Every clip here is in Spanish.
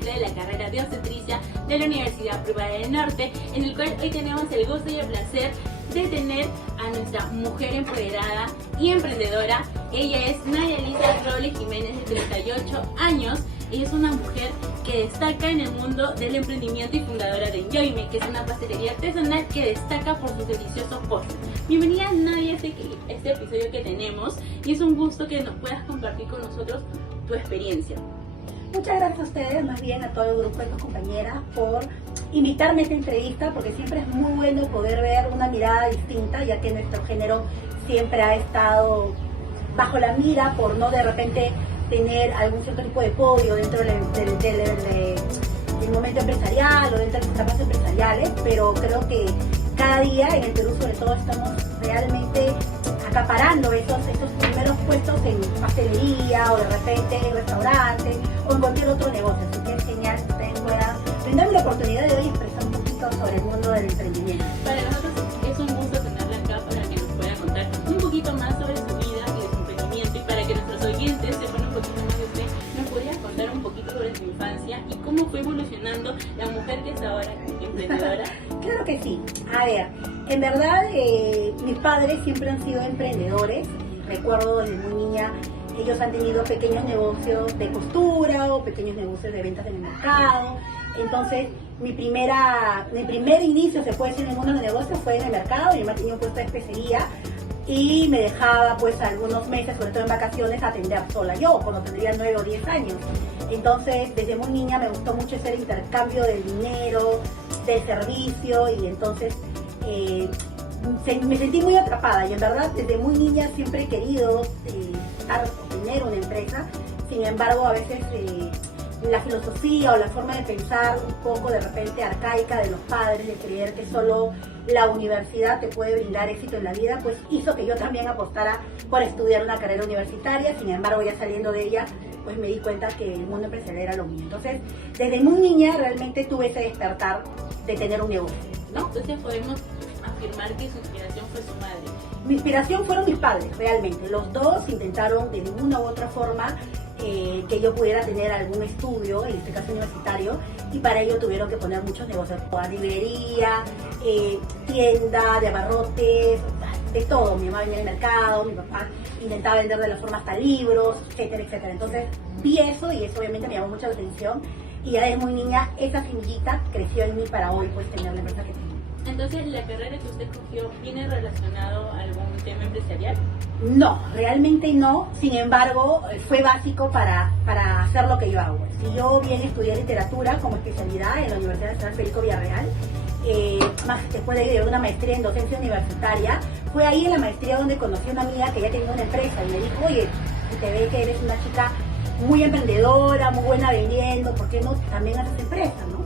semestre de la carrera de obstetricia de la Universidad Privada del Norte, en el cual hoy tenemos el gusto y el placer de tener a nuestra mujer empoderada y emprendedora. Ella es Nadia Elisa Robles Jiménez, de 38 años. Ella es una mujer que destaca en el mundo del emprendimiento y fundadora de Enjoyme, que es una pastelería artesanal que destaca por sus deliciosos postres. Bienvenida, Nadia, a este episodio que tenemos, y es un gusto que nos puedas compartir con nosotros tu experiencia. Muchas gracias a ustedes, más bien a todo el grupo de tus compañeras, por invitarme a esta entrevista, porque siempre es muy bueno poder ver una mirada distinta, ya que nuestro género siempre ha estado bajo la mira por no de repente tener algún cierto tipo de podio dentro del momento empresarial o dentro de las etapas empresariales, pero creo que cada día en el Perú sobre todo estamos realmente acaparando esos primeros puestos en pastelería o de repente en restaurantes o en cualquier otro negocio, así que es genial que ustedes puedan brindarme la oportunidad de hoy expresar un poquito sobre el mundo del emprendimiento. Para nosotros es un gusto tenerla acá para que nos pueda contar un poquito más sobre su vida y de su emprendimiento, y para que nuestros oyentes sepan un poquito más de usted. ¿Nos podrías contar un poquito sobre su infancia y cómo fue evolucionando la mujer que es ahora emprendedora? Claro que sí. A ver, en verdad mis padres siempre han sido emprendedores. Recuerdo desde muy niña, ellos han tenido pequeños negocios de costura o pequeños negocios de ventas en el mercado. Entonces, mi primer inicio, se puede decir, en el mundo de negocios fue en el mercado. Mi mamá tenía un puesto de especería y me dejaba pues algunos meses, sobre todo en vacaciones, atender sola yo, cuando tendría 9 o 10 años. Entonces, desde muy niña me gustó mucho ese intercambio del dinero, del servicio, y entonces me sentí muy atrapada. Y en verdad, desde muy niña siempre he querido tener una empresa. Sin embargo, a veces la filosofía o la forma de pensar un poco de repente arcaica de los padres, de creer que solo la universidad te puede brindar éxito en la vida, pues hizo que yo también apostara por estudiar una carrera universitaria. Sin embargo, ya saliendo de ella, pues me di cuenta que el mundo empresarial era lo mío. Entonces, desde muy niña realmente tuve ese despertar de tener un negocio, ¿no? Entonces podemos afirmar que su inspiración fue su madre. Mi inspiración fueron mis padres, realmente. Los dos intentaron de ninguna u otra forma que yo pudiera tener algún estudio, en este caso universitario, y para ello tuvieron que poner muchos negocios, librería, tienda de abarrotes, de todo. Mi mamá vendía en el mercado, mi papá intentaba vender de la forma hasta libros, etcétera, etcétera. Entonces vi eso y eso obviamente me llamó mucha atención, y ya desde muy niña esa semillita creció en mí para hoy pues tener la empresa que tengo. Entonces, ¿la carrera que usted escogió viene relacionado a algún tema empresarial? No, realmente no. Sin embargo, fue básico para hacer lo que yo hago. Si yo bien estudié literatura como especialidad en la Universidad Nacional Federico Villarreal, más después de llevar una maestría en docencia universitaria, fue ahí en la maestría donde conocí a una amiga que ya tenía una empresa y me dijo: oye, te ve que eres una chica muy emprendedora, muy buena vendiendo, ¿por qué no también haces empresa, no?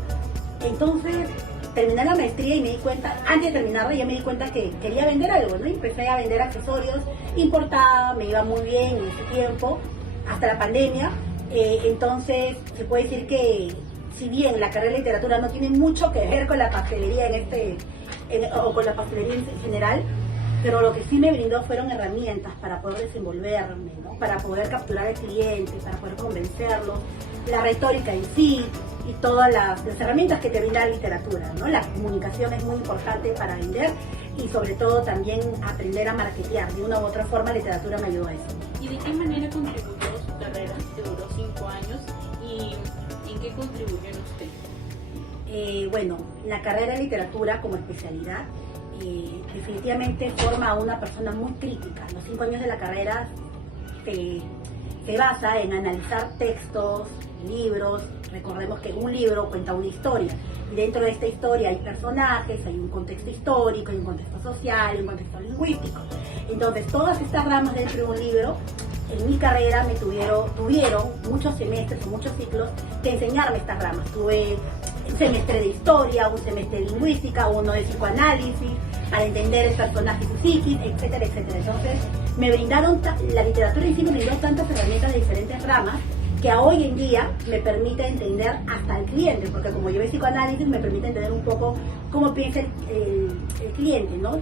Entonces, terminé la maestría y me di cuenta, antes de terminarla ya me di cuenta que quería vender algo, ¿no? Y empecé a vender accesorios, importada, me iba muy bien en ese tiempo, hasta la pandemia. Entonces, se puede decir que si bien la carrera de literatura no tiene mucho que ver con la pastelería o con la pastelería en general, pero lo que sí me brindó fueron herramientas para poder desenvolverme, ¿no? Para poder capturar al cliente, para poder convencerlo, la retórica en sí y todas las herramientas que te brinda la literatura, ¿no? La comunicación es muy importante para vender, y sobre todo también aprender a marketear. De una u otra forma, la literatura me ayudó a eso. ¿Y de qué manera contribuyó su carrera, que duró 5 años, y en qué contribuyó en usted? Bueno, la carrera de literatura como especialidad definitivamente forma a una persona muy crítica. Los 5 años de la carrera se basa en analizar textos, libros. Recordemos que un libro cuenta una historia, y dentro de esta historia hay personajes, hay un contexto histórico, hay un contexto social, hay un contexto lingüístico. Entonces, todas estas ramas dentro de un libro, en mi carrera me tuvieron muchos semestres o muchos ciclos de enseñarme estas ramas. Tuve un semestre de historia, un semestre de lingüística, uno de psicoanálisis, para entender el personaje, su psiquis, etcétera, etcétera. Entonces, la literatura en sí me brindó tantas herramientas de diferentes ramas, que a hoy en día me permite entender hasta el cliente, porque como yo veo psicoanálisis, me permite entender un poco cómo piensa el cliente, ¿no?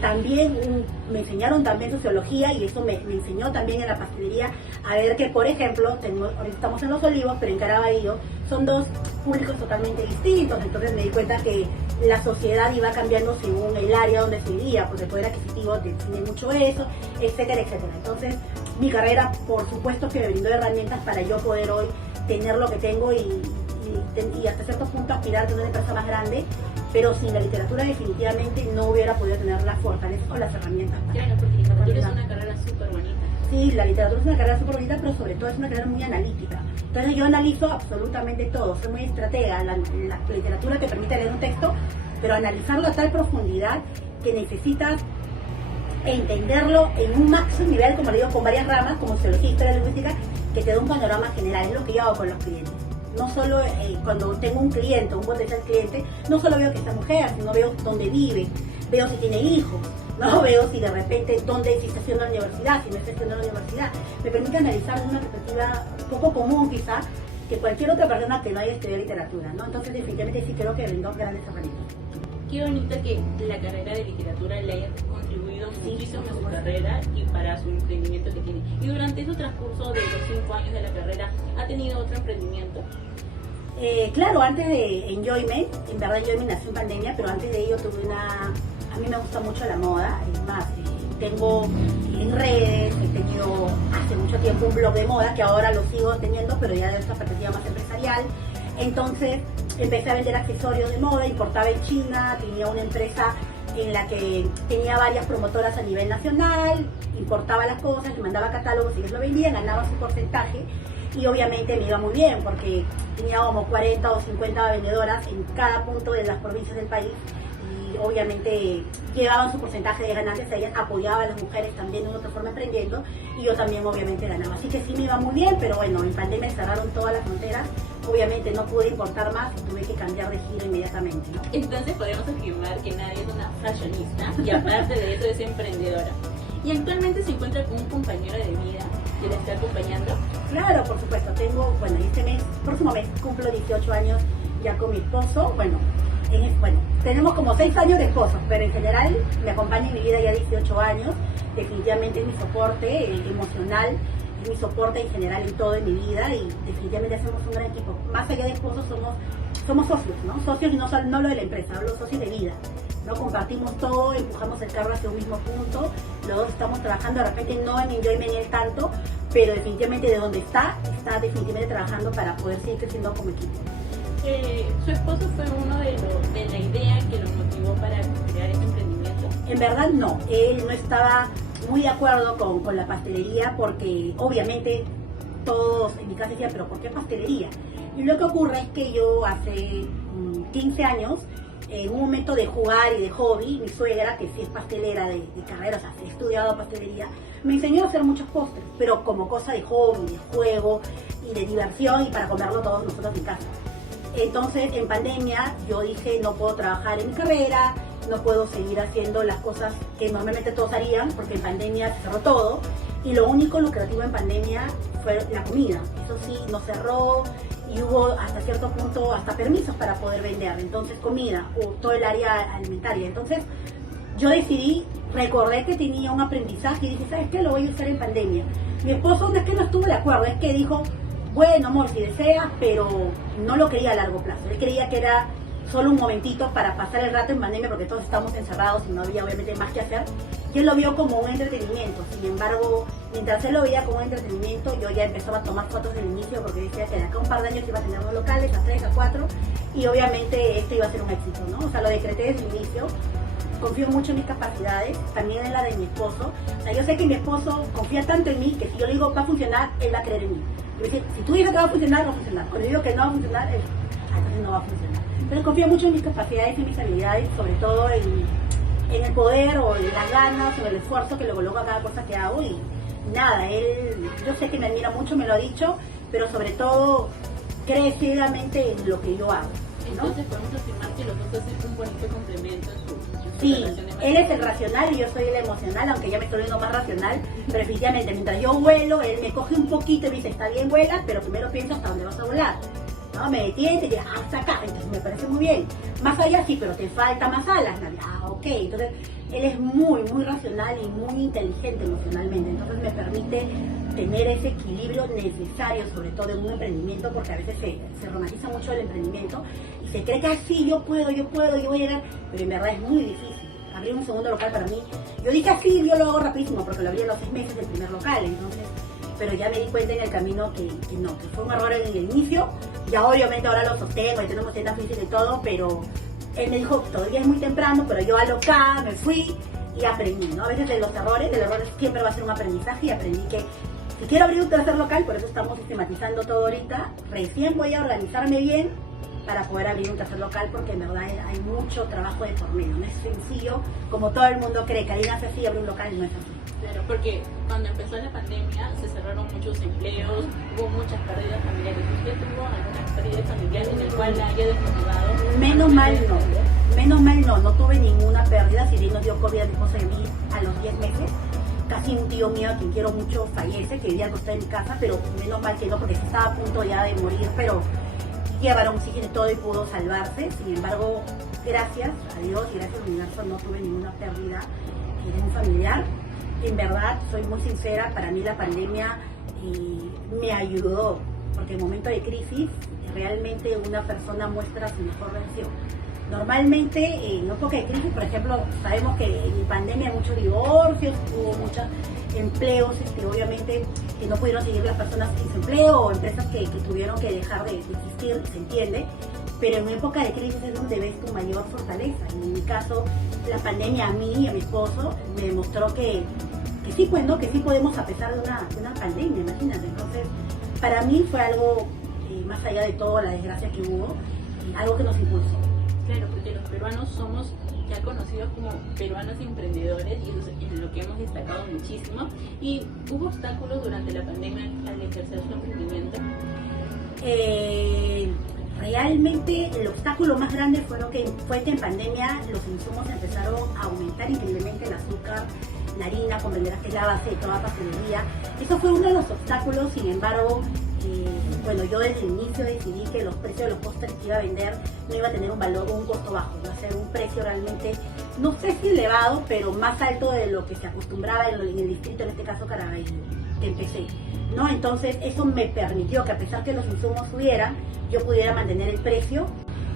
También me enseñaron también sociología, y eso me enseñó también en la pastelería a ver que, por ejemplo, ahorita estamos en Los Olivos, pero en Caraballo son dos públicos totalmente distintos, entonces me di cuenta que la sociedad iba cambiando según el área donde se vivía, pues el poder adquisitivo te define mucho eso, etcétera, etcétera. Entonces, mi carrera, por supuesto que me brindó herramientas para yo poder hoy tener lo que tengo y hasta cierto punto aspirar a tener una empresa más grande, pero sin la literatura definitivamente no hubiera podido tener la fortaleza o las herramientas. Claro, porque literatura es una carrera súper bonita. Sí, la literatura es una carrera súper bonita, pero sobre todo es una carrera muy analítica. Entonces yo analizo absolutamente todo, soy muy estratega. La literatura te permite leer un texto, pero analizarlo a tal profundidad que necesitas entenderlo en un máximo nivel, como le digo, con varias ramas, como sociología, historia lingüística, que te da un panorama general. Es lo que yo hago con los clientes. No solo cuando tengo un cliente, un potencial cliente, no solo veo que esta mujer, sino veo dónde vive, veo si tiene hijos, no veo si de repente si está haciendo la universidad, si no está haciendo la universidad. Me permite analizar de una perspectiva poco común quizá que cualquier otra persona que no haya estudiado literatura, ¿no? Entonces definitivamente sí creo que brindó grandes herramientas. Qué bonito que la carrera de literatura le haya contribuido muchísimo a su carrera y para su emprendimiento que tiene. Y durante ese transcurso de los 5 años de la carrera, ¿ha tenido otro emprendimiento? Claro, antes de Enjoyment, en verdad Enjoyment nació en pandemia, pero antes de ello a mí me gusta mucho la moda, es más, tengo en redes, he tenido hace mucho tiempo un blog de moda que ahora lo sigo teniendo, pero ya de esta perspectiva más empresarial. Entonces empecé a vender accesorios de moda, importaba en China, tenía una empresa en la que tenía varias promotoras a nivel nacional, importaba las cosas, le mandaba catálogos y ellos lo vendían, ganaba su porcentaje. Y obviamente me iba muy bien porque tenía como 40 o 50 vendedoras en cada punto de las provincias del país y obviamente llevaban su porcentaje de ganancias, ellas apoyaban a las mujeres también de otra forma emprendiendo y yo también obviamente ganaba. Así que sí me iba muy bien, pero bueno, en pandemia cerraron todas las fronteras, obviamente no pude importar más y tuve que cambiar de giro inmediatamente, ¿no? Entonces podemos afirmar que Nadia es una fashionista y aparte de eso es emprendedora. Y actualmente se encuentra con un compañero de vida que la está acompañando. Claro, por supuesto, próximo mes cumplo 18 años ya con mi esposo, tenemos como 6 años de esposos, pero en general me acompaña en mi vida ya 18 años, definitivamente es mi soporte emocional, es mi soporte en general en todo en mi vida y definitivamente hacemos un gran equipo. Más allá de esposos somos socios, ¿no? Socios y no lo de la empresa, hablo socios de vida. ¿No? Compartimos todo, empujamos el carro hacia un mismo punto, los dos estamos trabajando, de repente no en Enjoyment ni el tanto, pero definitivamente de donde está definitivamente trabajando para poder seguir creciendo como equipo. Su esposo fue uno de la idea que lo motivó para crear este emprendimiento. En verdad no, él no estaba muy de acuerdo con la pastelería porque obviamente todos en mi casa decían, pero ¿por qué pastelería? Y lo que ocurre es que yo hace 15 años, en un momento de jugar y de hobby, mi suegra, que sí es pastelera de carrera, o sea, he estudiado pastelería, me enseñó a hacer muchos postres, pero como cosa de hobby, de juego y de diversión y para comerlo todos nosotros en casa. Entonces, en pandemia, yo dije, no puedo trabajar en mi carrera, no puedo seguir haciendo las cosas que normalmente todos harían, porque en pandemia se cerró todo, y lo único lucrativo en pandemia fue la comida. Eso sí, nos cerró y hubo hasta cierto punto hasta permisos para poder vender, entonces comida o todo el área alimentaria. Entonces yo recordé que tenía un aprendizaje y dije, ¿sabes qué? Lo voy a usar en pandemia. Mi esposo no es que no estuvo de acuerdo, es que dijo, bueno amor, si deseas, pero no lo quería a largo plazo. Él creía que era solo un momentito para pasar el rato en pandemia porque todos estábamos encerrados y no había obviamente más que hacer. Y él lo vio como un entretenimiento. Sin embargo, mientras él lo veía como un entretenimiento, yo ya empezaba a tomar fotos del inicio porque decía que de acá a un par de años iba a tener 2 locales, a 3, a 4 y obviamente esto iba a ser un éxito, ¿no? O sea, lo decreté desde el inicio. Confío mucho en mis capacidades, también en la de mi esposo. O sea, yo sé que mi esposo confía tanto en mí que si yo le digo va a funcionar, él va a creer en mí. Yo decir, si tú dices que va a funcionar, va a funcionar. Cuando digo que no va a funcionar, entonces no va a funcionar. Pero confío mucho en mis capacidades y en mis habilidades, sobre todo en el poder o en las ganas o el esfuerzo que le coloco a cada cosa que hago. Y nada, yo sé que me admira mucho, me lo ha dicho, pero sobre todo cree ciegamente en lo que yo hago, ¿no? Entonces podemos afirmar que los dos hacen un bonito complemento en su Sí, él es el racional y yo soy el emocional, aunque ya me estoy viendo más racional, pero definitivamente mientras yo vuelo, él me coge un poquito y me dice, está bien, vuela, pero primero pienso hasta dónde vas a volar. ¿No? Me detiene y dice, hasta acá, entonces me parece muy bien. Más allá sí, pero te falta más alas. Ok, entonces él es muy, muy racional y muy inteligente emocionalmente, entonces me permite tener ese equilibrio necesario, sobre todo en un emprendimiento, porque a veces se romantiza mucho el emprendimiento y se cree que así yo puedo, yo voy a llegar, pero en verdad es muy difícil. Abrir un segundo local para mí, yo dije así, yo lo hago rapidísimo porque lo abrí en los 6 meses del primer local, entonces, pero ya me di cuenta en el camino que no, que fue un error en el inicio. Ya obviamente ahora lo sostengo y tenemos tiendas físicas y todo, pero él me dijo, todavía es muy temprano, pero yo alocada me fui y aprendí, ¿no? A veces de los errores, siempre va a ser un aprendizaje, y aprendí que si quiero abrir un tercer local, por eso estamos sistematizando todo ahorita, recién voy a organizarme bien para poder abrir un tercer local, porque en verdad hay mucho trabajo de por medio, no es sencillo como todo el mundo cree, que alguien hace así, abrir un local y no es así. Claro, porque cuando empezó la pandemia se cerraron muchos empleos, hubo muchas pérdidas familiares. ¿Usted tuvo alguna pérdida familiar en el cual la haya desmotivado? Menos mal no tuve ninguna pérdida, si bien nos dio COVID a mi esposa y a mí a los 10 meses. Casi un tío mío, a quien quiero mucho, fallece, que vivía acostada en mi casa, pero menos mal que no, porque sí estaba a punto ya de morir, pero llevaron oxígeno y todo y pudo salvarse. Sin embargo, gracias a Dios y gracias al universo no tuve ninguna pérdida de un familiar. En verdad, soy muy sincera, para mí la pandemia me ayudó, porque en momentos de crisis realmente una persona muestra su mejor versión. Normalmente, en época de crisis, por ejemplo, sabemos que en pandemia hay muchos divorcios, hubo muchos empleos, obviamente que no pudieron seguir las personas sin empleo, o empresas que tuvieron que dejar de existir, se entiende, pero en época de crisis es donde ves tu mayor fortaleza. Y en mi caso, la pandemia a mí y a mi esposo me demostró que sí, pues, ¿no? Que sí podemos a pesar de una pandemia, imagínate. Entonces, para mí fue algo, más allá de toda la desgracia que hubo, algo que nos impulsó. Claro, porque los peruanos somos ya conocidos como peruanos emprendedores, y eso es en lo que hemos destacado muchísimo. ¿Y hubo obstáculos durante la pandemia al ejercer su emprendimiento? Realmente el obstáculo más grande fue que en pandemia los insumos empezaron a aumentar increíblemente, el azúcar, la harina, comprenderás que es la base de toda pastelería. Eso fue uno de los obstáculos. Sin embargo, bueno, yo desde el inicio decidí que los precios de los postres que iba a vender no iba a tener un valor o un costo bajo, iba a ser un precio realmente, no sé si elevado, pero más alto de lo que se acostumbraba en el distrito, en este caso Caraballo, que empecé, ¿no? Entonces eso me permitió que, a pesar que los insumos subieran, yo pudiera mantener el precio.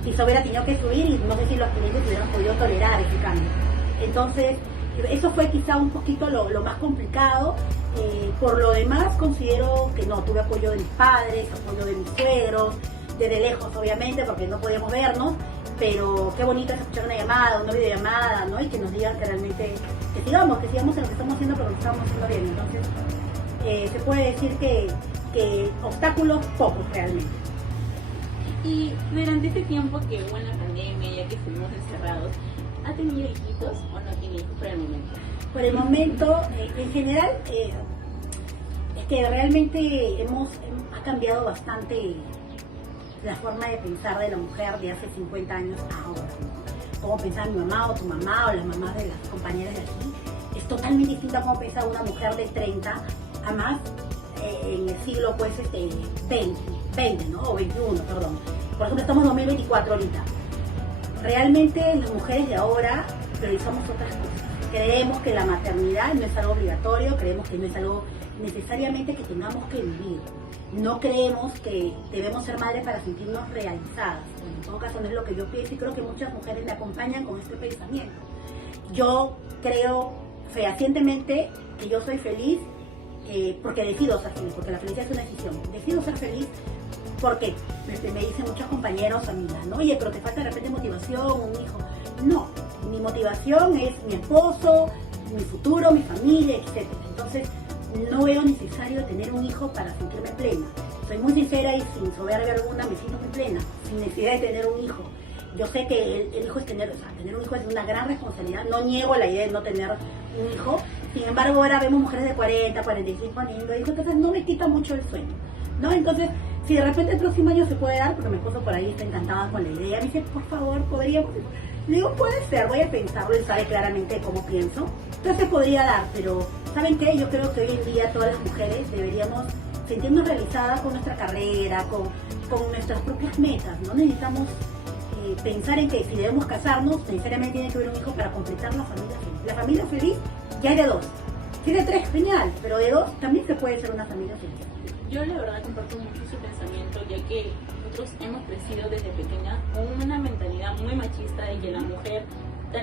Si se hubiera tenido que subir, y no sé si los clientes hubieran podido tolerar ese cambio. Entonces eso fue quizá un poquito lo más complicado. Por lo demás, considero que no, tuve apoyo de mis padres, apoyo de mis suegros, desde lejos obviamente, porque no podíamos vernos, pero qué bonito es escuchar una llamada, una videollamada, ¿no? Y que nos digan que realmente, que sigamos en lo que estamos haciendo, pero que estamos haciendo bien. Entonces, se puede decir que obstáculos pocos realmente. Y durante este tiempo que hubo en la pandemia, ya que estuvimos encerrados, ¿ha tenido hijitos o no tiene hijos por el momento? Por el momento, en general, es que realmente ha cambiado bastante la forma de pensar de la mujer de hace 50 años a ahora, ¿no? Cómo pensaba mi mamá o tu mamá o las mamás de las compañeras de aquí, es totalmente distinta a cómo pensaba una mujer de 30 a más en el siglo, pues, 20, ¿no? O 21, perdón. Por ejemplo, estamos en 2024 ahorita. Realmente las mujeres de ahora priorizamos otras cosas. Creemos que la maternidad no es algo obligatorio, creemos que no es algo necesariamente que tengamos que vivir. No creemos que debemos ser madres para sentirnos realizadas. Bueno, en todo caso no es lo que yo pienso, y creo que muchas mujeres me acompañan con este pensamiento. Yo creo fehacientemente que yo soy feliz porque decido ser feliz, porque la felicidad es una decisión. Decido ser feliz porque me dicen muchos compañeros, amigas, ¿no? Oye, pero te falta de repente motivación, un hijo. No, mi motivación es mi esposo, mi futuro, mi familia, etc. Entonces, no veo necesario tener un hijo para sentirme plena. Soy muy sincera y sin soberbia alguna me siento muy plena, sin necesidad de tener un hijo. Yo sé que el hijo es tener un hijo es una gran responsabilidad. No niego la idea de no tener un hijo. Sin embargo, ahora vemos mujeres de 40, 45 teniendo hijos, entonces no me quita mucho el sueño, ¿no? Entonces, si de repente el próximo año se puede dar, porque mi esposo por ahí está encantado con la idea, me dice, por favor, podríamos. Le digo, puede ser, voy a pensarlo, él sabe claramente cómo pienso. Entonces podría dar, pero ¿saben qué? Yo creo que hoy en día todas las mujeres deberíamos sentirnos realizadas con nuestra carrera, con nuestras propias metas. No necesitamos pensar en que si debemos casarnos, necesariamente tiene que haber un hijo para completar la familia feliz. La familia feliz ya es de dos. Si es de 3, genial, pero de 2 también se puede ser una familia feliz. Yo la verdad comparto mucho su pensamiento, ya que nosotros hemos crecido desde pequeña con una mentalidad muy machista de que la mujer,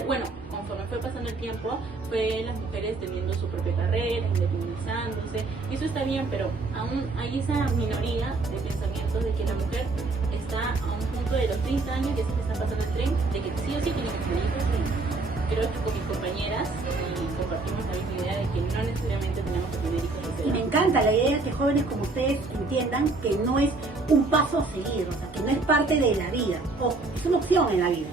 bueno, conforme fue pasando el tiempo, fue las mujeres teniendo su propia carrera, independizándose, y eso está bien, pero aún hay esa minoría de pensamientos de que la mujer está a un punto de los 30 años que se le está pasando el tren, de que sí o sí tiene que tener hijos, y creo que con mis compañeras compartimos la misma idea de que no necesariamente tenemos que tener hijos a esa Y edad. me encanta la idea de que jóvenes como ustedes entiendan que no es un paso a seguir, o sea, que no es parte de la vida. Ojo, es una opción en la vida,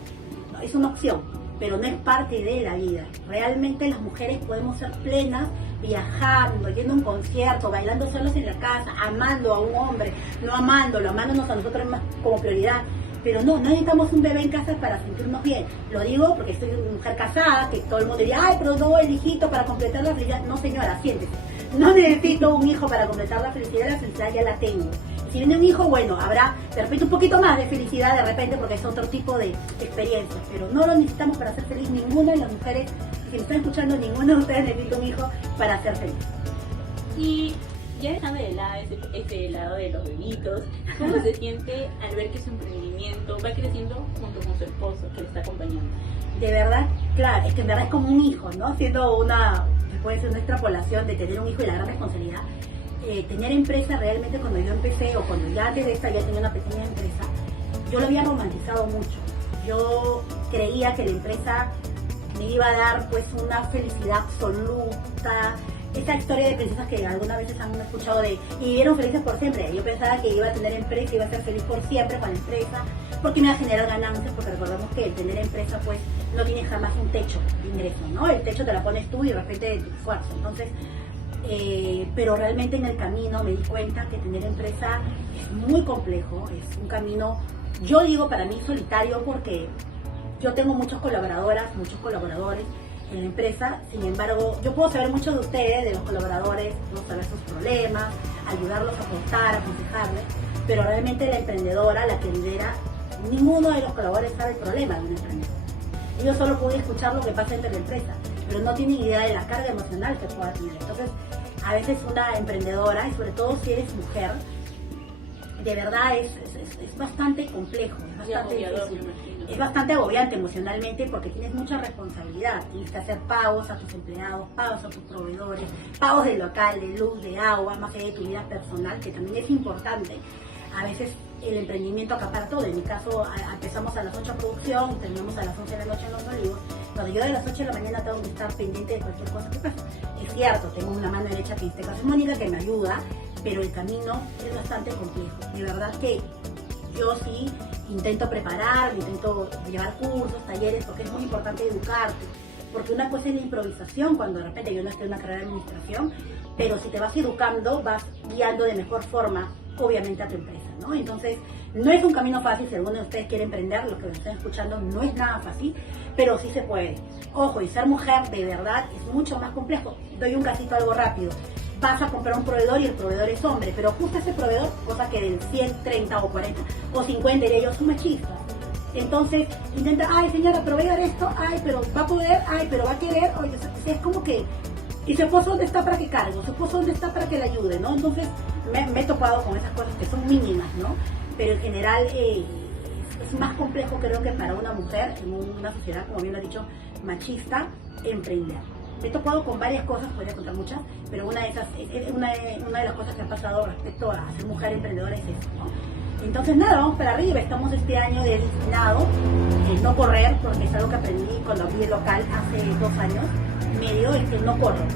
¿no? Es una opción, pero no es parte de la vida. Realmente las mujeres podemos ser plenas viajando, yendo a un concierto, bailando solos en la casa, amando a un hombre, no amándolo, amándonos a nosotros más como prioridad. Pero no necesitamos un bebé en casa para sentirnos bien. Lo digo porque soy una mujer casada, que todo el mundo diría, ay, pero no, el hijito para completar la felicidad. No, señora, siéntese. No necesito un hijo para completar la felicidad ya la tengo. Si viene un hijo, bueno, habrá de repente un poquito más de felicidad de repente porque es otro tipo de experiencia. Pero no lo necesitamos para ser feliz. Ninguna de las mujeres que me están escuchando, ninguno de ustedes necesita un hijo para ser feliz. Y ya dejando de lado ese lado de los bebitos, ¿cómo se siente al ver que su emprendimiento va creciendo junto con su esposo que le está acompañando? De verdad, claro, es que en verdad es como un hijo, ¿no? Siendo se puede ser una extrapolación de tener un hijo y la gran responsabilidad. Tener empresa realmente cuando yo empecé, o cuando ya antes de esta ya tenía una pequeña empresa, yo lo había romantizado mucho. Yo creía que la empresa me iba a dar pues una felicidad absoluta. Esa historia de princesas que algunas veces han escuchado y vivieron felices por siempre. Yo pensaba que iba a tener empresa, iba a ser feliz por siempre con la empresa, porque me iba a generar ganancias, porque recordemos que el tener empresa pues no tiene jamás un techo de ingreso, ¿no? El techo te la pones tú y de repente de tu esfuerzo. Entonces, pero realmente en el camino me di cuenta que tener empresa es muy complejo, es un camino, yo digo para mí solitario, porque yo tengo muchos colaboradores en la empresa. Sin embargo, yo puedo saber mucho de ustedes, de los colaboradores, puedo saber sus problemas, ayudarlos a aportar, aconsejarles, pero realmente la emprendedora, la que lidera, ninguno de los colaboradores sabe el problema de un emprendedor. Yo solo pude escuchar lo que pasa entre la empresa, pero no tienen idea de la carga emocional que pueda tener. Entonces, a veces una emprendedora, y sobre todo si eres mujer, de verdad es bastante complejo, es bastante difícil. Es bastante agobiante emocionalmente porque tienes mucha responsabilidad. Tienes que hacer pagos a tus empleados, pagos a tus proveedores, pagos del local, de luz, de agua, más allá de tu vida personal, que también es importante. A veces el emprendimiento acapara todo. En mi caso, empezamos a las 8 producción y terminamos a las 11 de la noche en Los Olivos. Cuando yo de las 8 de la mañana tengo que estar pendiente de cualquier cosa que pase. Es cierto, tengo una mano derecha que en este caso es Mónica, que me ayuda, pero el camino es bastante complejo. De verdad que yo sí intento preparar, intento llevar cursos, talleres, porque es muy importante educarte. Porque una cosa es la improvisación, cuando de repente yo no estoy en una carrera de administración, pero si te vas educando, vas guiando de mejor forma, obviamente, a tu empresa, ¿no? Entonces, no es un camino fácil. Si alguno de ustedes quiere emprender, los que me están escuchando, no es nada fácil, pero sí se puede. Ojo, y ser mujer de verdad es mucho más complejo. Doy un casito algo rápido. Vas a comprar un proveedor y el proveedor es hombre, pero justo ese proveedor, cosa que del 100, 30 o 40 o 50 de ellos son machistas. Entonces intenta, ay señora, pero voy a dar esto, ay, pero va a poder, ay, pero va a querer, oye, es como que, ¿y su esposo dónde está para que cargue? ¿Su esposo dónde está para que le ayude? ¿No? Entonces me he topado con esas cosas que son mínimas, ¿no? Pero en general es más complejo, creo, que para una mujer en una sociedad, como bien lo he dicho, machista, emprender. Me he topado con varias cosas, podría contar muchas, pero una de las cosas que ha pasado respecto a ser mujer emprendedora es eso, ¿no? Entonces nada, vamos para arriba. Estamos este año destinado no correr, porque es algo que aprendí cuando abrí el local hace 2 años medio, es que no corro.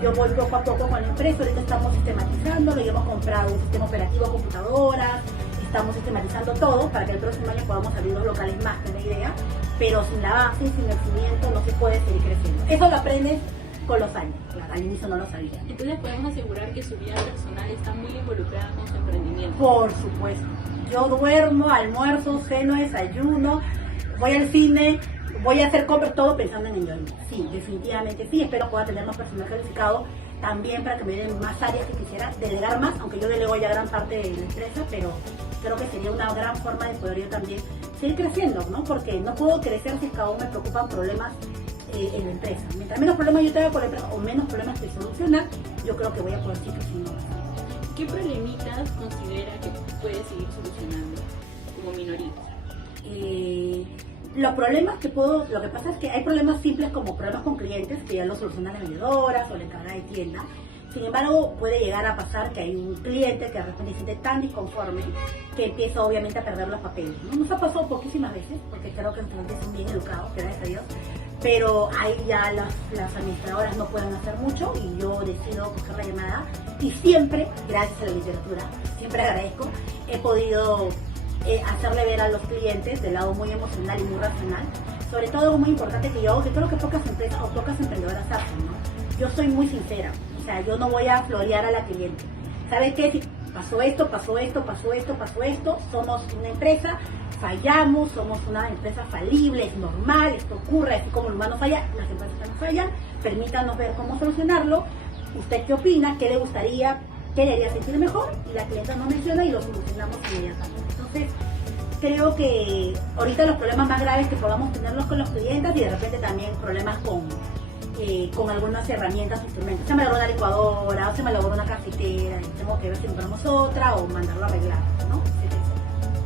Yo voy poco a poco con la empresa. Ahorita estamos sistematizando, le hemos comprado un sistema operativo, computadoras, estamos sistematizando todo para que el próximo año podamos abrir 2 locales más, que es la idea, pero sin la base, sin el cimiento, no se puede seguir creciendo. Eso lo aprendes con los años, claro, al inicio no lo sabía. Entonces podemos asegurar que su vida personal está muy involucrada con su emprendimiento. Por supuesto. Yo duermo, almuerzo, ceno, desayuno, voy al cine, voy a hacer compras, todo pensando en enjoyment. Sí, definitivamente sí. Espero pueda tener más personal calificado también para que me den más áreas que quisiera delegar más, aunque yo delego ya gran parte de la empresa, pero creo que sería una gran forma de poder yo también seguir creciendo, ¿no? Porque no puedo crecer si es que aún me preocupan problemas en la empresa. Mientras menos problemas yo tenga con la empresa o menos problemas que solucionar, yo creo que voy a poder seguir creciendo más. ¿Qué problemitas considera que puede seguir solucionando como minoría? Los problemas lo que pasa es que hay problemas simples como problemas con clientes que ya los solucionan las vendedoras o la encargada de tienda. Sin embargo, puede llegar a pasar que hay un cliente que de repente se siente tan disconforme que empieza obviamente a perder los papeles, ¿no? Nos ha pasado poquísimas veces, porque creo que los clientes son bien educados, gracias a Dios, pero ahí ya las administradoras no pueden hacer mucho y yo decido coger la llamada y siempre, gracias a la literatura, siempre agradezco, he podido hacerle ver a los clientes del lado muy emocional y muy racional, sobre todo algo muy importante que yo hago, que creo que pocas empresas o pocas emprendedoras hacen, ¿no? Yo soy muy sincera, o sea, yo no voy a florear a la cliente. ¿Sabe qué? Si pasó esto, pasó esto, pasó esto, pasó esto, somos una empresa, fallamos, somos una empresa falible, es normal, esto ocurre, así como el humano falla, las empresas también fallan, permítanos ver cómo solucionarlo. ¿Usted qué opina? ¿Qué le gustaría? ¿Qué le haría sentir mejor? Y la clienta nos menciona y lo solucionamos inmediatamente. Entonces, creo que ahorita los problemas más graves que podamos tenerlos con los clientes y de repente también problemas con algunas herramientas o instrumentos. Se me logró una licuadora, o se me logró una cafetera, y tengo que ver si compramos otra o mandarlo a arreglar, ¿no?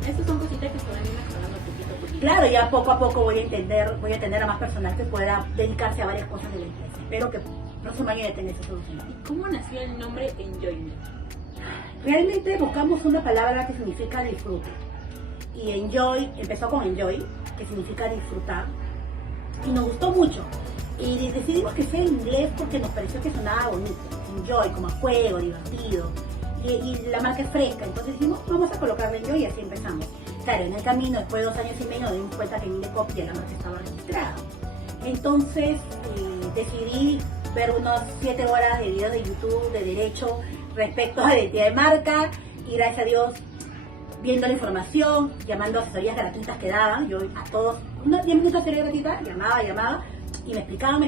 Estas son cositas que se van a ir mejorando poquito a poquito. Claro, ya poco a poco voy a tener a más personal que pueda dedicarse a varias cosas de la empresa. Espero que el próximo año ya tenga eso solucionado. ¿Y cómo nació el nombre Enjoyment? Realmente buscamos una palabra que significa disfrute. Y enjoy, empezó con enjoy, que significa disfrutar. Y nos gustó mucho. Y decidimos que sea en inglés porque nos pareció que sonaba bonito. Enjoy, como a juego, divertido. Y la marca es fresca. Entonces dijimos, vamos a colocarle enjoy y así empezamos. Claro, en el camino, después de 2 años y medio, nos dimos cuenta que en Indecopy ya la marca estaba registrada. Entonces decidí ver unas 7 horas de videos de YouTube de derecho respecto a la identidad de marca. Y gracias a Dios, viendo la información, llamando a asesorías gratuitas que daban, yo a todos, unos 10 minutos de asesoría gratuita, llamaba, y me explicaban,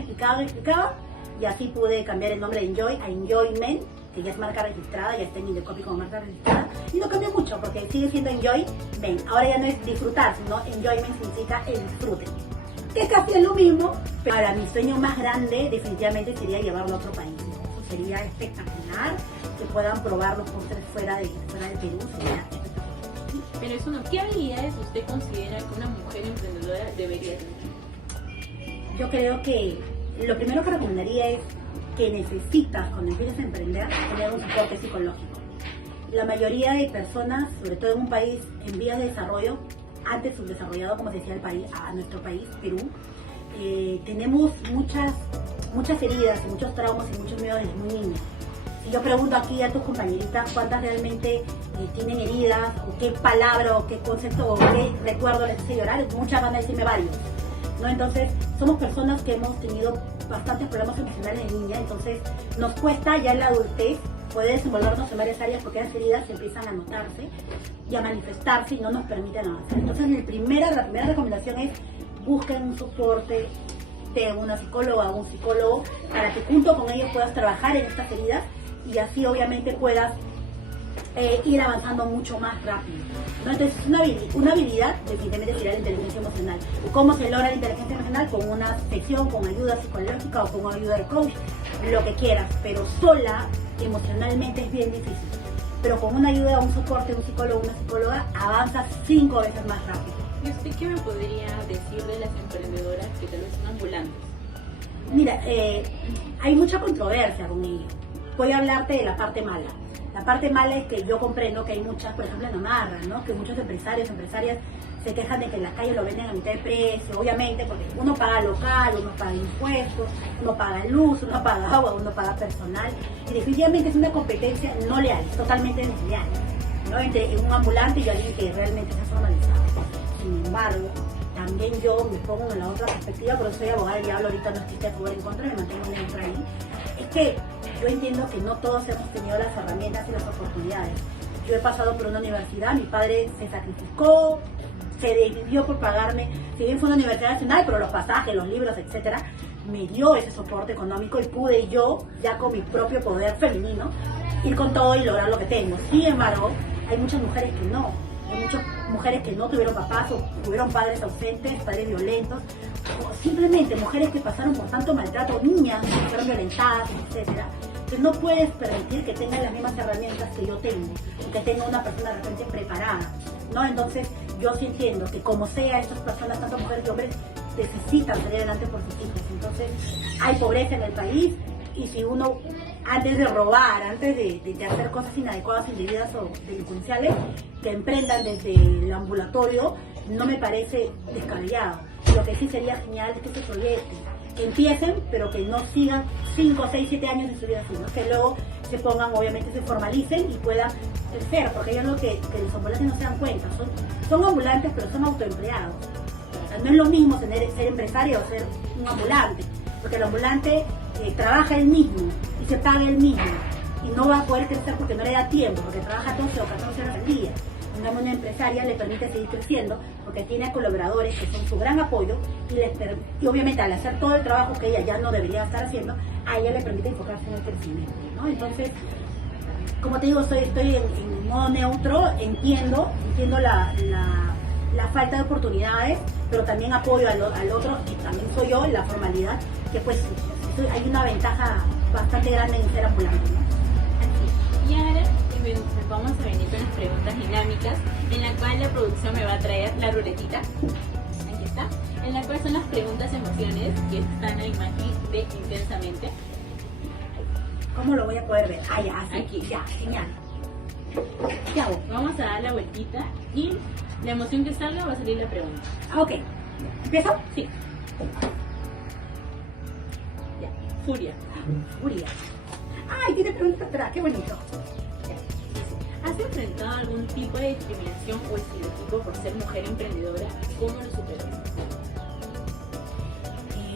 y así pude cambiar el nombre de Enjoy a Enjoyment, que ya es marca registrada, ya está en Indecopy como marca registrada, y no cambió mucho, porque sigue siendo Enjoyment. Ahora ya no es disfrutar, sino Enjoyment significa el disfrute, que es casi lo mismo, pero ahora mi sueño más grande definitivamente sería llevarlo a otro país, ¿no? Eso sería espectacular, que puedan probar los postres fuera de Perú, sería espectacular. Pero eso no, ¿qué habilidades usted considera que una mujer emprendedora debería tener? Yo creo que lo primero que recomendaría es que necesitas, cuando empieces a emprender, tener un soporte psicológico. La mayoría de personas, sobre todo en un país en vías de desarrollo, antes subdesarrollado, como se decía el país, a nuestro país, Perú, tenemos muchas heridas y muchos traumas y muchos miedos desde muy niños. Si yo pregunto aquí a tus compañeritas cuántas realmente tienen heridas, o qué palabra, o qué concepto, o qué recuerdo les hace llorar, muchas van a decirme varios, ¿no? Entonces, somos personas que hemos tenido bastantes problemas emocionales de niña, entonces nos cuesta ya en la adultez poder desenvolvernos en varias áreas porque las heridas empiezan a notarse y a manifestarse y no nos permiten avanzar. Entonces, la primera recomendación es busquen un soporte de una psicóloga o un psicólogo para que junto con ellos puedas trabajar en estas heridas y así obviamente puedas ir avanzando mucho más rápido, ¿no? Entonces una habilidad definitivamente sería la inteligencia emocional. ¿Cómo se logra la inteligencia emocional? Con una sesión, con ayuda psicológica o con ayuda de coach, lo que quieras, pero sola emocionalmente es bien difícil. Pero con una ayuda, un soporte, un psicólogo, una psicóloga, avanzas 5 veces más rápido. ¿Y usted qué me podría decir de las emprendedoras que tal vez son ambulantes? Mira, hay mucha controversia con ello. Voy a hablarte de la parte mala. La parte mala es que yo comprendo que hay muchas, por ejemplo en Namarra, ¿no? Que muchos empresarios, empresarias se quejan de que en las calles lo venden a mitad de precio, obviamente, porque uno paga local, uno paga impuestos, uno paga luz, uno paga agua, uno paga personal, y definitivamente es una competencia no leal, es totalmente desleal, ¿no? Entre un ambulante y alguien que realmente está formalizado. Sin embargo, también yo me pongo en la otra perspectiva, por eso soy abogada del diablo, ahorita no es que esté a favor en contra, me mantengo neutral ahí. Es que yo entiendo que no todos hemos tenido las herramientas y las oportunidades. Yo he pasado por una universidad, mi padre se sacrificó, se dividió por pagarme, si bien fue una universidad nacional, pero los pasajes, los libros, etcétera, me dio ese soporte económico y pude yo, ya con mi propio poder femenino, ir con todo y lograr lo que tengo. Sin embargo, hay muchas mujeres que no. hay muchas mujeres que no tuvieron papás o tuvieron padres ausentes, padres violentos, o simplemente mujeres que pasaron por tanto maltrato, niñas que fueron violentadas, etcétera, que no puedes permitir que tengan las mismas herramientas que yo tengo, o que tenga una persona de repente preparada, ¿no? Entonces, yo sí entiendo que como sea, estas personas, tanto mujeres y hombres, necesitan salir adelante por sus hijos. Entonces, hay pobreza en el país, y si uno, antes de robar, antes de hacer cosas inadecuadas, indebidas o delincuenciales, que emprendan desde el ambulatorio, no me parece descabellado. Lo que sí sería genial es que se proyecten, que empiecen, pero que no sigan 5, 6, 7 años de su vida así, ¿no? Que luego se pongan, obviamente se formalicen y puedan crecer, porque ellos lo que los ambulantes no se dan cuenta, son ambulantes, pero son autoempleados. O sea, no es lo mismo ser empresario o ser un ambulante, porque el ambulante trabaja él mismo y se paga él mismo, y no va a poder crecer porque no le da tiempo, porque trabaja 12 o 14 horas al día. Una empresaria le permite seguir creciendo porque tiene colaboradores que son su gran apoyo, y obviamente al hacer todo el trabajo que ella ya no debería estar haciendo, a ella le permite enfocarse en el crecimiento, ¿no? Entonces, como te digo, estoy en modo neutro, entiendo la falta de oportunidades, pero también apoyo al otro, y también soy yo, la formalidad, que pues hay una ventaja bastante grande en ser ambulante, ¿no? Y ahora vamos a venir con las preguntas dinámicas, en la cual la producción me va a traer la ruletita, aquí está, en la cual son las preguntas emociones que están en la imagen de Intensamente. ¿Cómo lo voy a poder ver? Ah, ya, así, Aquí. ya, genial. ¿Qué hago? Vamos a dar la vueltita y la emoción que salga va a salir la pregunta. Ah, ok. ¿Empiezo? Sí. Ya, furia. Furia. Ay, tiene preguntas atrás, qué bonito. ¿Has enfrentado algún tipo de discriminación o estereotipo por ser mujer emprendedora? ¿Cómo lo superas?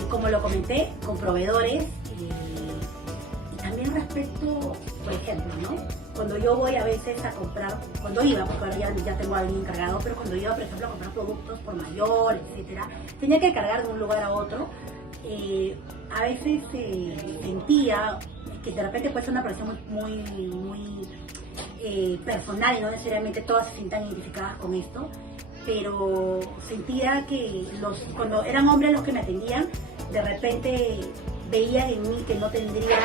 Como lo comenté, con proveedores, y también respecto, por ejemplo, ¿no? Cuando yo voy a veces a comprar, cuando iba, porque ahora ya tengo a alguien encargado, pero cuando iba, por ejemplo, a comprar productos por mayor, etcétera, tenía que cargar de un lugar a otro. A veces sentía que de repente puede ser una presión muy personal, y no necesariamente todas se sientan identificadas con esto, pero sentía que cuando eran hombres los que me atendían, de repente veían en mí que no tendría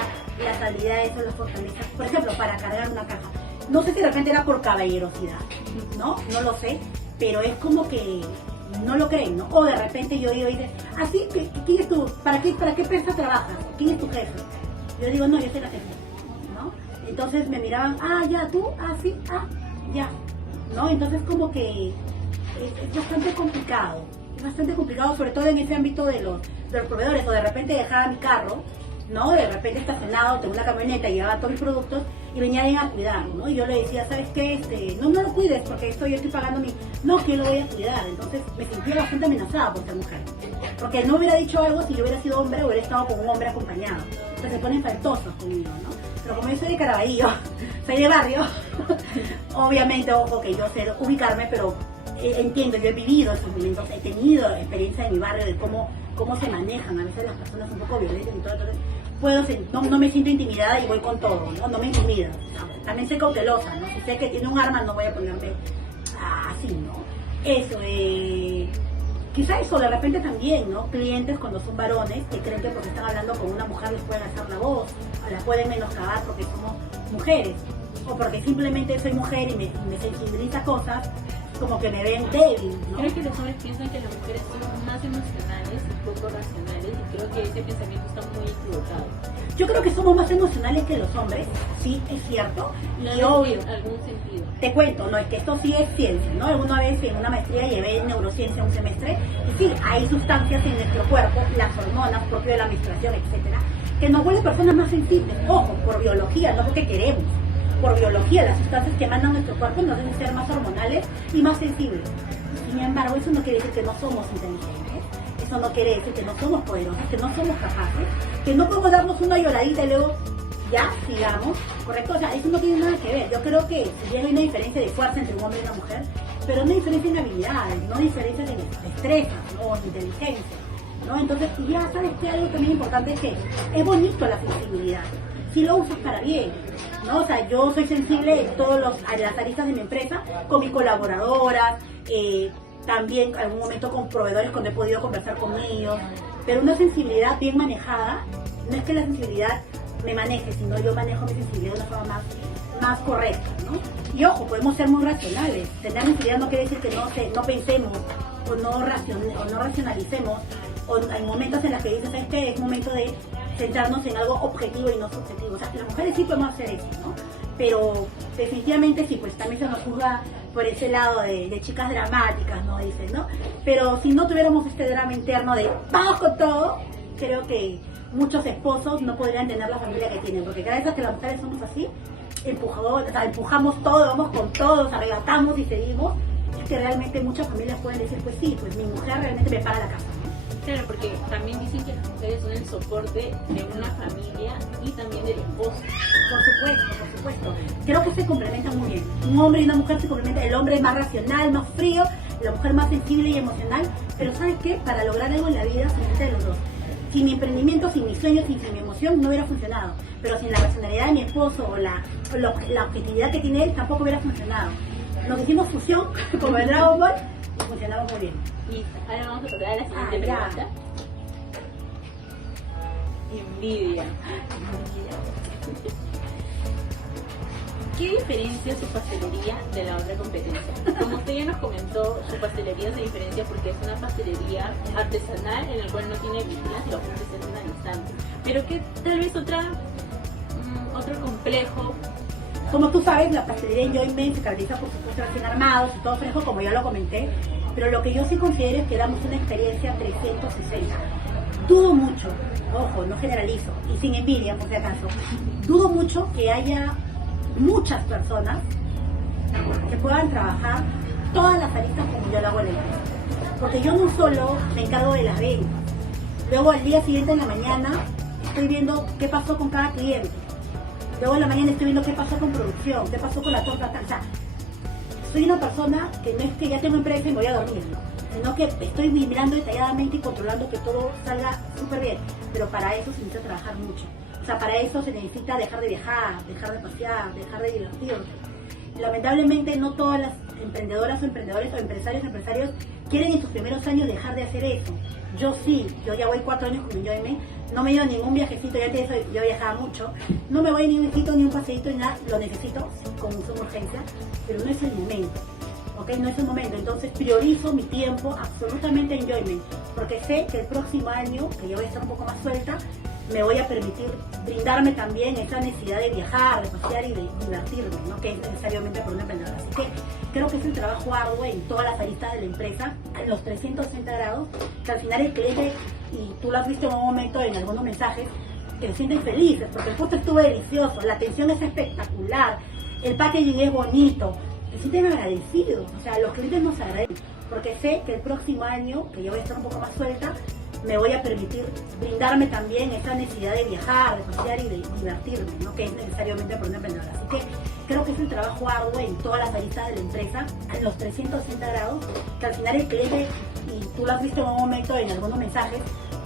las habilidades o las fortalezas, por ejemplo, para cargar una caja. No sé si de repente era por caballerosidad, ¿no? No lo sé, pero es como que no lo creen, ¿no? O de repente yo digo, ¿así? ¿Quién es tú? ¿Para qué empresa trabajas? ¿Quién es tu jefe? Yo digo, no, yo soy la jefe, ¿no? Entonces me miraban, ya, tú, sí, ya, ¿no? Entonces como que es bastante complicado, sobre todo en ese ámbito de los proveedores, o de repente dejaba mi carro, ¿no? De repente estacionado, tengo una camioneta y llevaba todos mis productos y venía alguien a cuidarlo, ¿no? Y yo le decía, ¿sabes qué? No lo cuides porque yo estoy pagando no, que yo lo voy a cuidar. Entonces me sentía bastante amenazada por ser mujer, porque no hubiera dicho algo si yo hubiera sido hombre, hubiera estado con un hombre acompañado. Entonces se ponen faltosos conmigo, ¿no? Pero como yo soy de Caraballo, soy de barrio, obviamente, ojo que yo sé ubicarme, pero entiendo, yo he vivido esos momentos, he tenido experiencia en mi barrio de cómo se manejan a veces las personas un poco violentas y todo. Entonces no me siento intimidada y voy con todo, no me intimida. También soy cautelosa, ¿no? Si sé que tiene un arma no voy a ponerme así, ¿no? Eso, quizá eso, de repente también, ¿no? Clientes cuando son varones que creen que porque están hablando con una mujer les pueden hacer la voz, o la pueden menoscabar porque somos mujeres, o porque simplemente soy mujer y me sensibiliza cosas, como que me ven débil, ¿no? Creo que los hombres piensan que las mujeres son más emocionales y poco racionales, y creo que ese pensamiento está muy equivocado. Yo creo que somos más emocionales que los hombres, sí, es cierto, y obvio. En algún sentido. Te cuento, no, es que esto sí es ciencia, ¿no? Alguna vez en una maestría llevé neurociencia un semestre, y sí, hay sustancias en nuestro cuerpo, las hormonas propias de la menstruación, etcétera, que nos vuelven personas más sensibles, ojo, por biología, no porque queremos. Por biología, las sustancias que mandan nuestro cuerpo nos deben ser más hormonales y más sensibles. Sin embargo, eso no quiere decir que no somos inteligentes, eso no quiere decir que no somos poderosos, que no somos capaces, que no podemos darnos una lloradita y luego ya sigamos, ¿correcto? O sea, eso no tiene nada que ver. Yo creo que si bien hay una diferencia de fuerza entre un hombre y una mujer, pero no hay diferencia en habilidades, no hay diferencia en destrezas, ¿no? En inteligencia, ¿no? Entonces, ya sabes que algo también importante es que es bonito la sensibilidad, si lo usas para bien, ¿no? O sea, yo soy sensible en todas las aristas de mi empresa, con mis colaboradoras, también en algún momento con proveedores cuando he podido conversar con ellos, pero una sensibilidad bien manejada, no es que la sensibilidad me maneje, sino yo manejo mi sensibilidad de una forma más correcta, ¿no? Y ojo, podemos ser muy racionales. Tener sensibilidad no quiere decir que no pensemos o no racionalicemos, o hay momentos en los que dices, ¿sabes qué? Es momento de centrarnos en algo objetivo y no subjetivo. O sea, las mujeres sí podemos hacer eso, ¿no? Pero definitivamente sí, pues también se nos juzga por ese lado de chicas dramáticas, ¿no? Dicen, ¿no? Pero si no tuviéramos este drama interno de ¡vamos con todo!, creo que muchos esposos no podrían tener la familia que tienen, porque cada vez que las mujeres somos así, empujamos todo, vamos con todo, nos arrebatamos y seguimos, es que realmente muchas familias pueden decir, pues sí, pues mi mujer realmente me paga la casa, ¿no? Claro, porque también dicen que las mujeres son el soporte de una familia y también del esposo. Por supuesto. Creo que se complementan muy bien. Un hombre y una mujer se complementan. El hombre es más racional, más frío, la mujer más sensible y emocional. Pero ¿sabes qué? Para lograr algo en la vida se necesita de los dos. Sin mi emprendimiento, sin mis sueños y sin mi emoción no hubiera funcionado. Pero sin la racionalidad de mi esposo o la objetividad que tiene él tampoco hubiera funcionado. Nos hicimos fusión, como el Dragon Ball, y funcionamos muy bien. Y ahora vamos a pasar a la siguiente pregunta. Envidia. ¿Qué diferencia su pastelería de la otra competencia? Como usted ya nos comentó, su pastelería se diferencia porque es una pastelería artesanal en la cual no tiene víctimas y lo ofrece en un instante. Pero que tal vez otro complejo. Como tú sabes, la pastelería Enjoyment se caracteriza por supuesto recién armados y todo fresco, como ya lo comenté. Pero lo que yo sí considero es que damos una experiencia 360. Dudo mucho, ojo, no generalizo, y sin envidia por si acaso, dudo mucho que haya muchas personas que puedan trabajar todas las aristas como yo lo hago en la empresa. Porque yo no solo me encargo de las ventas, luego al día siguiente en la mañana estoy viendo qué pasó con cada cliente, luego en la mañana estoy viendo qué pasó con producción, qué pasó con la torta, o sea, soy una persona que no es que ya tengo empresa y me voy a dormir, sino que estoy mirando detalladamente y controlando que todo salga súper bien, pero para eso se necesita trabajar mucho. O sea, para eso se necesita dejar de viajar, dejar de pasear, dejar de divertirse. Lamentablemente no todas las emprendedoras o emprendedores o empresarios quieren en sus primeros años dejar de hacer eso. Yo sí, yo ya voy 4 años con Enjoyment, no me he ido a ningún viajecito, ya te eso, yo viajaba mucho, no me voy a ningún viajecito ni un paseíto ni nada, lo necesito con suma urgencia, pero no es el momento. ¿Ok? No es el momento, entonces priorizo mi tiempo absolutamente en Enjoyment, porque sé que el próximo año, que yo voy a estar un poco más suelta, me voy a permitir brindarme también esa necesidad de viajar, de pasear y de divertirme, ¿no? Que es necesariamente por una emprendedora. Así que creo que es un trabajo arduo en todas las aristas de la empresa, en los 360 grados, que al final el cliente, y tú lo has visto en un momento en algunos mensajes, que se sienten felices, porque el postre estuvo delicioso, la atención es espectacular, el packaging es bonito, se sienten agradecidos, o sea, los clientes nos agradecen, porque sé que el próximo año, que yo voy a estar un poco más suelta, me voy a permitir brindarme también esa necesidad de viajar, de pasear y de divertirme, ¿no? Que es necesariamente por una emprendedora. Así que creo que es un trabajo arduo en todas las aristas de la empresa, en los 360 grados, que al final el cliente, y tú lo has visto en un momento en algunos mensajes,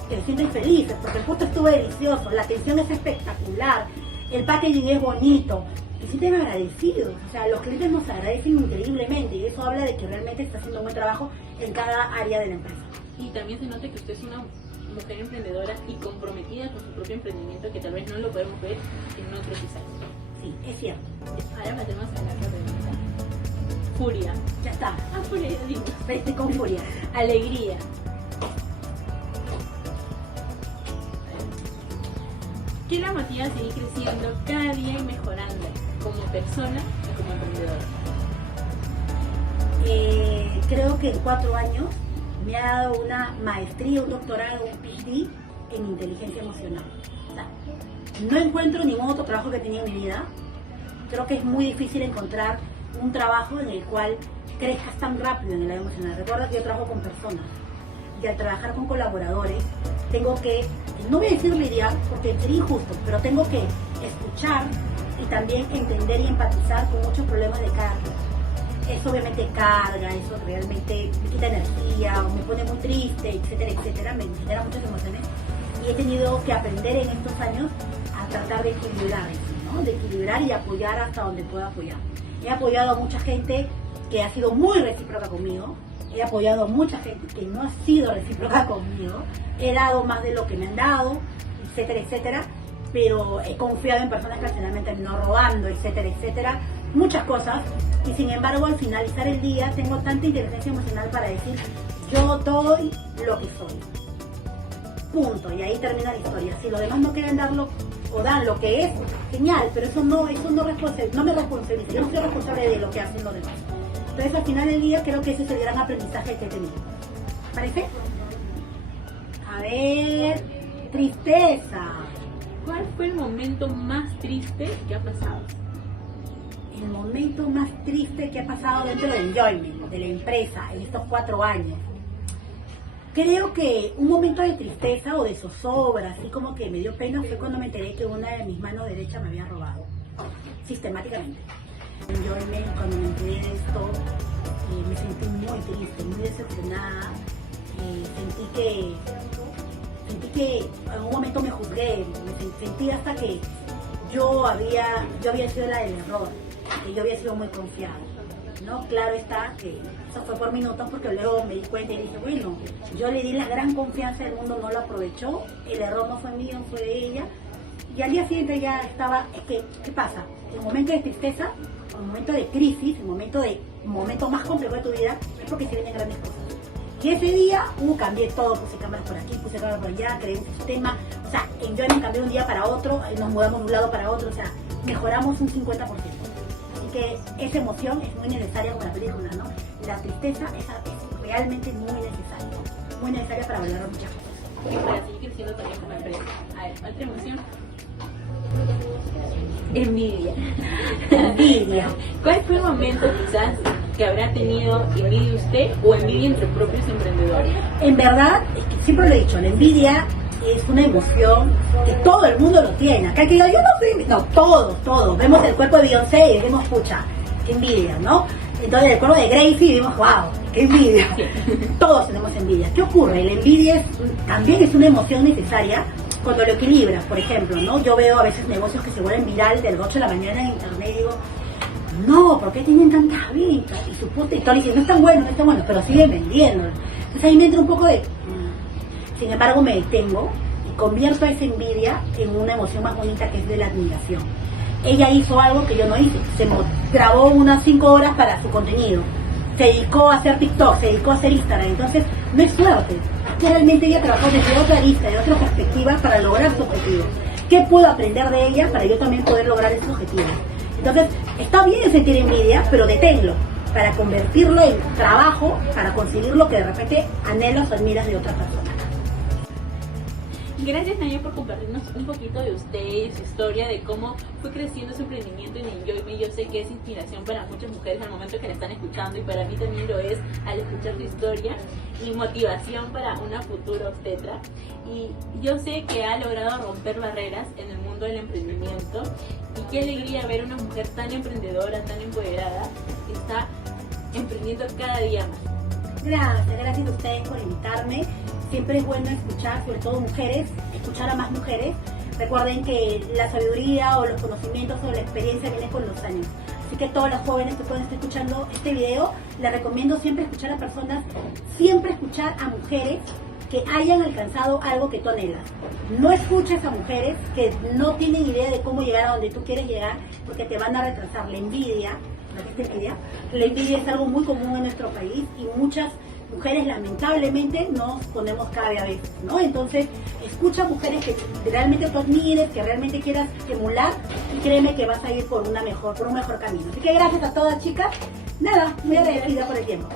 que se sienten felices, porque el postre estuvo delicioso, la atención es espectacular, el packaging es bonito, se sienten agradecidos, o sea, los clientes nos agradecen increíblemente y eso habla de que realmente está haciendo un buen trabajo en cada área de la empresa. Y también se nota que usted es una mujer emprendedora y comprometida con su propio emprendimiento, que tal vez no lo podemos ver en otros quizás. Sí, es cierto. Ahora pasemos a la pregunta. Furia. Ya está. Furia, digo. Estoy con furia. Alegría. ¿Qué la motiva a seguir creciendo cada día y mejorando como persona y como emprendedora? Creo que en 4 años me ha dado una maestría, un doctorado, un PhD en inteligencia emocional. O sea, no encuentro ningún otro trabajo que tenía en mi vida. Creo que es muy difícil encontrar un trabajo en el cual crezcas tan rápido en el área emocional. Recuerda que yo trabajo con personas y al trabajar con colaboradores tengo que, no voy a decir lidiar porque sería injusto, pero tengo que escuchar y también entender y empatizar con muchos problemas de cada quien. Eso obviamente carga, eso realmente me quita energía, me pone muy triste, etcétera, etcétera, me genera muchas emociones y he tenido que aprender en estos años a tratar de equilibrar eso, ¿no? De equilibrar y apoyar hasta donde pueda apoyar. He apoyado a mucha gente que ha sido muy recíproca conmigo, he apoyado a mucha gente que no ha sido recíproca conmigo, he dado más de lo que me han dado, etcétera, etcétera, pero he confiado en personas que al final me terminó robando, etcétera, etcétera, muchas cosas, y sin embargo al finalizar el día tengo tanta inteligencia emocional para decir, yo doy lo que soy, punto, y ahí termina la historia. Si los demás no quieren darlo o dan lo que es, genial, pero eso no me responsabiliza, yo no soy responsable de lo que hacen los demás. Entonces al final del día creo que ese es el gran aprendizaje que he tenido. ¿Parece? A ver, tristeza. ¿Cuál fue el momento más triste que ha pasado? El momento más triste que ha pasado dentro de Enjoyment, de la empresa, en estos 4 años. Creo que un momento de tristeza o de zozobra, así como que me dio pena, fue cuando me enteré que una de mis manos derechas me había robado, sistemáticamente. Enjoyment, cuando me enteré de esto, me sentí muy triste, muy decepcionada, sentí que en un momento me juzgué, sentí hasta que yo había sido la del error, que yo había sido muy confiada, ¿no? Claro está que eso fue por minutos, porque luego me di cuenta y dije, bueno, yo le di la gran confianza del mundo, no lo aprovechó, el error no fue mío, fue de ella, y al día siguiente ya estaba, ¿qué pasa? En un momento de tristeza, en un momento de crisis, en un momento más complejo de tu vida, es porque se vienen grandes cosas. Y ese día, cambié todo, puse cámaras por aquí, puse cámaras por allá, creé un sistema, o sea, en Enjoyment cambié de un día para otro, nos mudamos de un lado para otro, o sea, mejoramos un 50%. Así que esa emoción es muy necesaria como la película, ¿no? La tristeza es realmente muy necesaria para valorar muchas cosas. Y para seguir creciendo también como empresa. A ver, otra emoción. Envidia. Envidia. ¿Cuál fue el momento quizás que habrá tenido envidia usted o envidia entre propios emprendedores? En verdad, es que siempre lo he dicho, la envidia es una emoción que todo el mundo lo tiene. Acá que yo no soy, no, todos. Vemos el cuerpo de Beyoncé y decimos, pucha, qué envidia, ¿no? Entonces el cuerpo de Gracie y vimos, wow, qué envidia. Todos tenemos envidia. ¿Qué ocurre? La envidia también es una emoción necesaria cuando lo equilibras, por ejemplo, ¿no? Yo veo a veces negocios que se vuelven viral de las 8 de la mañana en internet y digo, no, ¿por qué tienen tantas ventas? Y su puta historia dice, no están buenos, pero siguen vendiendo. Entonces ahí me entra un poco de... Sin embargo, me detengo y convierto esa envidia en una emoción más bonita, que es de la admiración. Ella hizo algo que yo no hice, grabó unas 5 horas para su contenido, se dedicó a hacer TikTok, se dedicó a hacer Instagram, entonces no es suerte, realmente ella trabajó desde otra lista, de otra perspectiva para lograr su objetivo. ¿Qué puedo aprender de ella para yo también poder lograr esos objetivos? Entonces, está bien sentir envidia, pero deténlo, para convertirlo en trabajo, para conseguir lo que de repente anhelas o admiras de otra persona. Gracias también por compartirnos un poquito de usted y su historia, de cómo fue creciendo su emprendimiento en Enjoyment. Yo sé que es inspiración para muchas mujeres al momento que la están escuchando, y para mí también lo es al escuchar su historia, y motivación para una futura obstetra. Y yo sé que ha logrado romper barreras en el mundo del emprendimiento, y qué alegría ver una mujer tan emprendedora, tan empoderada, que está emprendiendo cada día más. Gracias a ustedes por invitarme. Siempre es bueno escuchar, sobre todo mujeres, escuchar a más mujeres. Recuerden que la sabiduría o los conocimientos o la experiencia viene con los años. Así que todas las jóvenes que pueden estar escuchando este video, les recomiendo siempre escuchar a personas, siempre escuchar a mujeres que hayan alcanzado algo que tú anhelas. No escuches a mujeres que no tienen idea de cómo llegar a donde tú quieres llegar, porque te van a retrasar. La envidia es algo muy común en nuestro país, y muchas mujeres lamentablemente nos ponemos cabeza a veces, ¿no? Entonces, escucha a mujeres que realmente tú admires, que realmente quieras emular, y créeme que vas a ir por un mejor camino. Así que gracias a todas, chicas. Nada, muy agradecida por el tiempo.